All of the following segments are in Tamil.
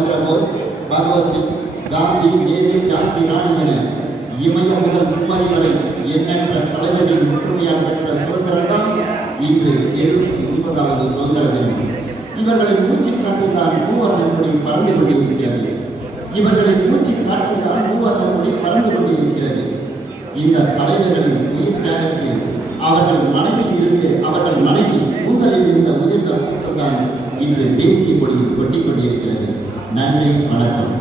சந்திரபோஸ், பகவத்சிங், காந்தி, நேரு, ஜான்சி ராணி என இமயம் முதல் மும்மணி வரை எண்ணற்ற தலைவர்கள் ஒற்றுமையாக பெற்ற சுதந்திரம்தான் இன்று 79வது சுதந்திர தினம். இவர்களின் மூச்சு காட்டில்தான் மூவர்ண கொடி பறந்து கொண்டிருக்கிறது. இவர்களின் மூச்சு காட்டில்தான் மூவர்ண கொடி பறந்து கொண்டிருக்கிறது. இந்த தலைவர்களின் உயிர் தியாகத்தில் அவர்கள் மனைவி கூந்தலில் இருந்த உதிர்ந்த பூக்கள் தான் இன்று தேசிய கொடியில் கொட்டிக் கொண்டிருக்கிறது. நன்றி, வணக்கம்.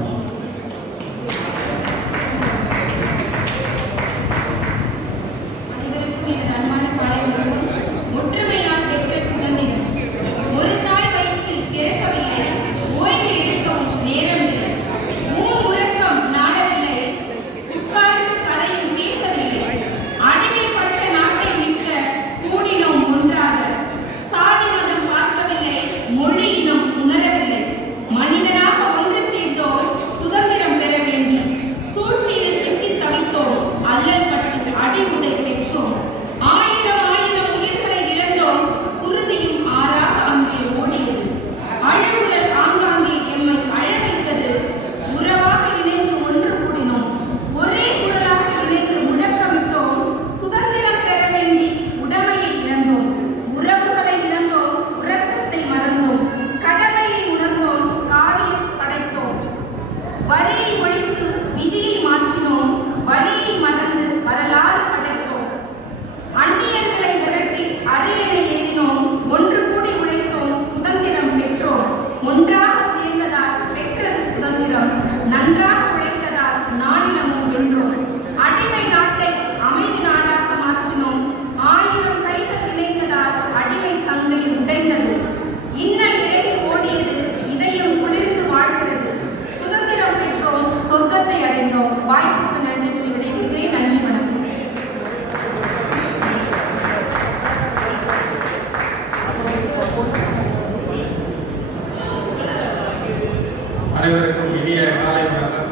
அனைவருக்கும் இனிய காலை வணக்கம்.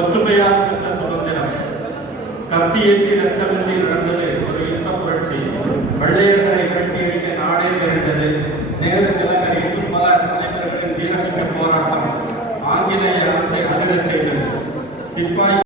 ஒற்றுமையால் பெற்ற சுதந்திரம். கத்தியேந்தி ரத்தமின்றி நடந்தது ஒரு யுத்த புரட்சி. வெள்ளையர்